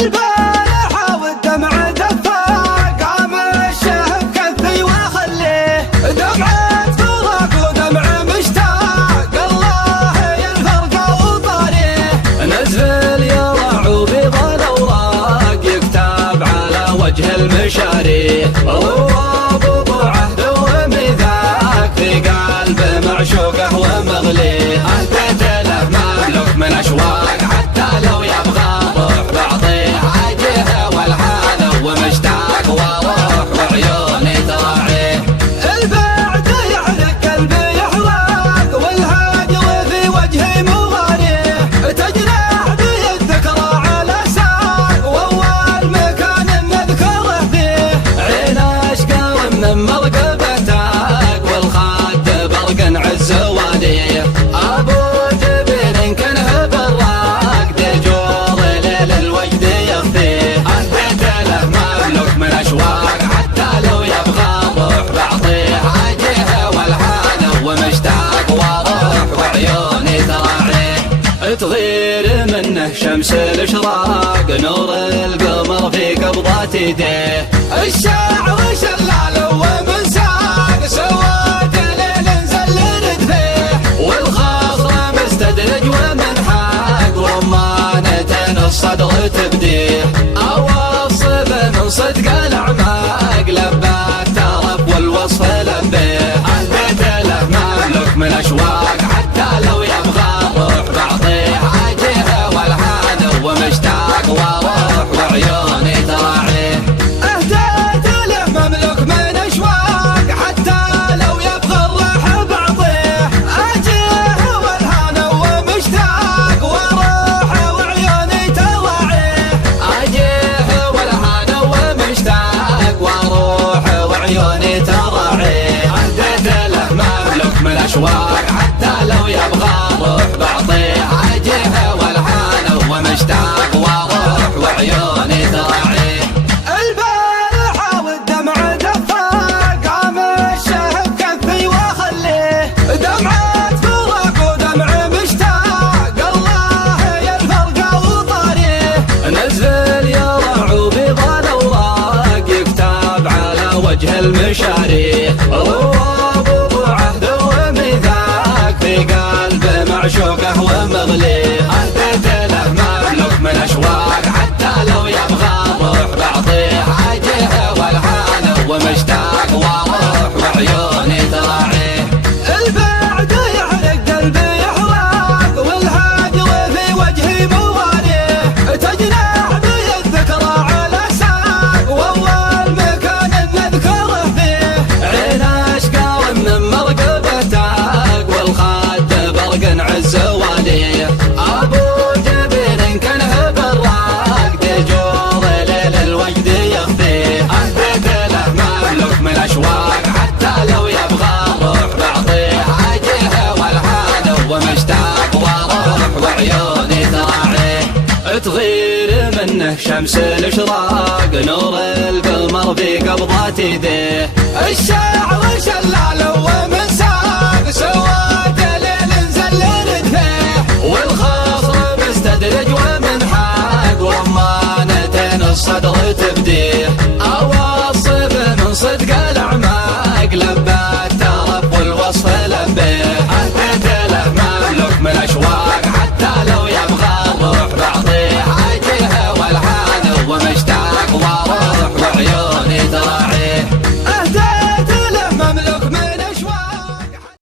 البارحة والدمع دفاق قام الشهب كفي وخليه دمعة فراق ودمع مشتاق الله الفرقة وطاريه نزل يضع بيض الأوراق يكتب على وجه المشاريع وابو عهد وميثاق في قلب معشوقه ومغليه أهدت له مملوك من أشواق حتى لو يبغى روح بعطيه عجيه والحال ومشتاق وروح وعيوني تراعيه البعد يعرق قلبي يحرق والهاجر في وجهي مغاريه تجرح بي الذكرى على ساق واول مكان نذكره فيه عين اشقى ومن مرقبتك والخد برق عز واديه ابو جبين كنه بالراق دجور ليل الوجد يخفيه اهديت له مملوك من اشواق حتى لو يبغى روح بعطيه عجيه والحان ومشتاق وروح وعيوني تراعيه تغير منه شمس الاشراق نور القمر في قبضات يديه الشاعر شلال ومن ساق سواد ليل نزل ردفيه والخاصر مستدرج ومن حاق رمانة الصدر تبديه اوصف من صدق الاعماق لبى الترف والوصف لبيه اهديت له مملوك من اشواق حتى لو يبغى روح بعطيه عجيه والحان ومشتاق وروح وعيوني تراعيه اهديت له مملوك من اشواق حتى لو يبغى الروح بعطيه عجيه والحان ومشتاق وروح وعيوني تراعيه عجيه والحان ومشتاق وروح وعيوني تراعيه اهديت له مملوك من اشواق حتى لو يبغى روح بعطيه عجيه والحان ومشتاق وروح وعيوني تراعيه البارحة والدمع دفاق قام الشهب كفي وخليه دمعة فراق ودمع مشتاق الله الفرقة وطاريه نزل يضع بيض الأوراق يكتب على وجه المشاريع وابو عهد وميثاق في قلب معشوقه ومغليه اهديت له مملوك من اشواق حتى لو يبغى روح بعطيه عجيه والحان ومشتاق وروح وعيوني تراعيه البعد يحرق قلبي يحرق والهاجر في وجهي مواليه تجرح بي الذكرى على ساق واول مكان نذكره فيه عين اشقى ومن مرقبتك والخد برق عز واديه ابو جبين كنه بالراق دجور ليل الوجد يخفيه اهديت له مملوك من اشواق حتى لو يبغى روح بعطيه عجيه والحان ومشتاق وروح وعيوني تراعيه تغير منه شمس الاشراق نور القمر في قبضات يديه الشاعر شلال ومن ساق سواد ليل نزل ردفيه والخاصر مستدرج ومن حاق رمانة الصدر تبديه